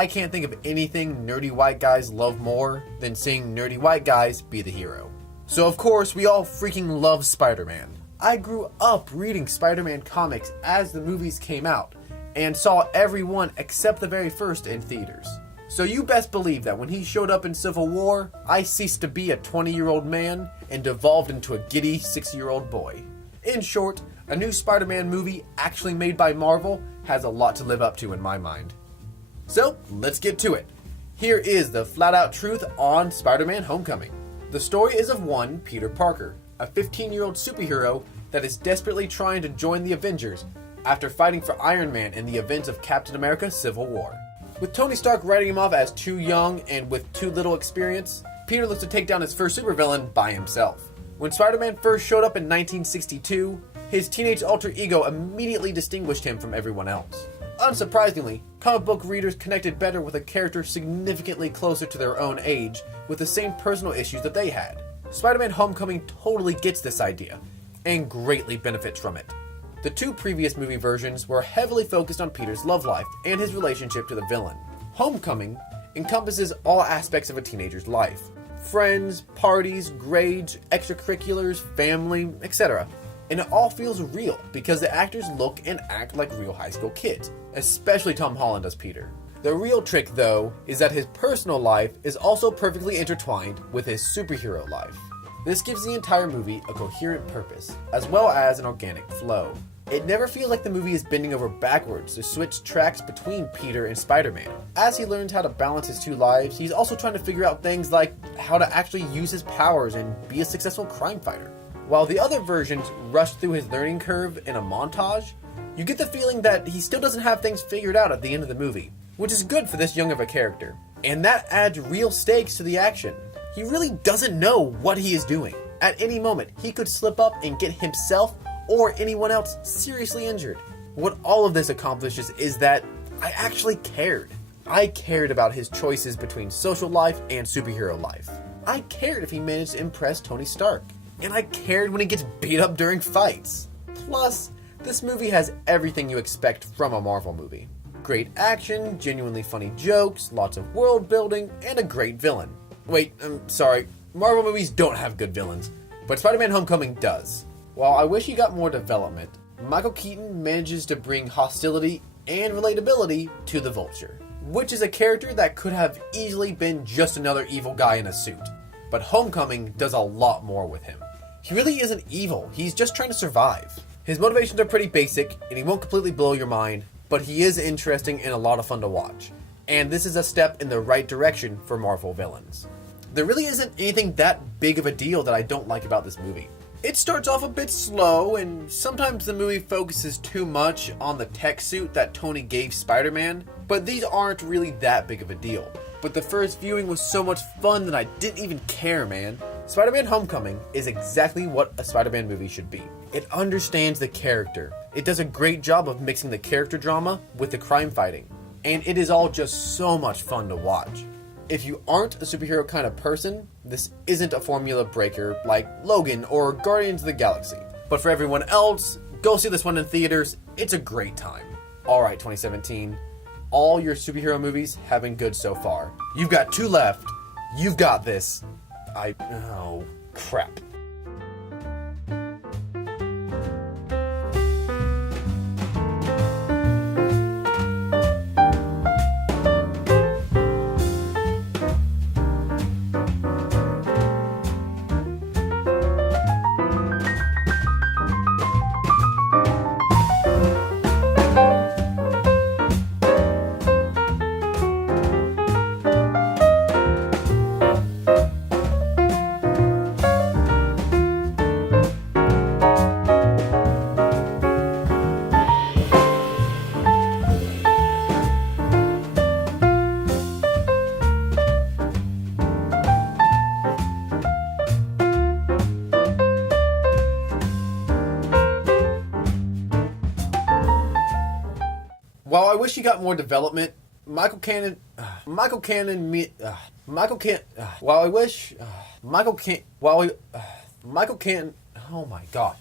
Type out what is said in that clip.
I can't think of anything nerdy white guys love more than seeing nerdy white guys be the hero. So of course, we all freaking love Spider-Man. I grew up reading Spider-Man comics as the movies came out, and saw every one except the very first in theaters. So you best believe that when he showed up in Civil War, I ceased to be a 20-year-old man and devolved into a giddy 6-year-old boy. In short, a new Spider-Man movie actually made by Marvel has a lot to live up to in my mind. So, let's get to it. Here is the flat-out truth on Spider-Man Homecoming. The story is of one Peter Parker, a 15-year-old superhero that is desperately trying to join the Avengers after fighting for Iron Man in the events of Captain America Civil War. With Tony Stark writing him off as too young and with too little experience, Peter looks to take down his first supervillain by himself. When Spider-Man first showed up in 1962, his teenage alter ego immediately distinguished him from everyone else. Unsurprisingly, comic book readers connected better with a character significantly closer to their own age with the same personal issues that they had. Spider-Man Homecoming totally gets this idea, and greatly benefits from it. The two previous movie versions were heavily focused on Peter's love life and his relationship to the villain. Homecoming encompasses all aspects of a teenager's life. Friends, parties, grades, extracurriculars, family, etc. And it all feels real because the actors look and act like real high school kids, especially Tom Holland as Peter. The real trick, though, is that his personal life is also perfectly intertwined with his superhero life. This gives the entire movie a coherent purpose, as well as an organic flow. It never feels like the movie is bending over backwards to switch tracks between Peter and Spider-Man. As he learns how to balance his two lives, he's also trying to figure out things like how to actually use his powers and be a successful crime fighter. While the other versions rush through his learning curve in a montage, you get the feeling that he still doesn't have things figured out at the end of the movie, which is good for this young of a character. And that adds real stakes to the action. He really doesn't know what he is doing. At any moment, he could slip up and get himself or anyone else seriously injured. What all of this accomplishes is that I actually cared. I cared about his choices between social life and superhero life. I cared if he managed to impress Tony Stark. And I cared when he gets beat up during fights. Plus, this movie has everything you expect from a Marvel movie. Great action, genuinely funny jokes, lots of world building, and a great villain. Wait, I'm sorry, Marvel movies don't have good villains, but Spider-Man Homecoming does. While I wish he got more development, Michael Keaton manages to bring hostility and relatability to the Vulture, which is a character that could have easily been just another evil guy in a suit. But Homecoming does a lot more with him. He really isn't evil, he's just trying to survive. His motivations are pretty basic, and he won't completely blow your mind, but he is interesting and a lot of fun to watch. And this is a step in the right direction for Marvel villains. There really isn't anything that big of a deal that I don't like about this movie. It starts off a bit slow, and sometimes the movie focuses too much on the tech suit that Tony gave Spider-Man, but these aren't really that big of a deal. But the first viewing was so much fun that I didn't even care, man. Spider-Man Homecoming is exactly what a Spider-Man movie should be. It understands the character. It does a great job of mixing the character drama with the crime fighting. And it is all just so much fun to watch. If you aren't a superhero kind of person, this isn't a formula breaker like Logan or Guardians of the Galaxy. But for everyone else, go see this one in theaters. It's a great time. Alright, 2017. All your superhero movies have been good so far. You've got 2 left. You've got this. Oh, crap. While I wish he got more development, Michael Cannon, oh my god.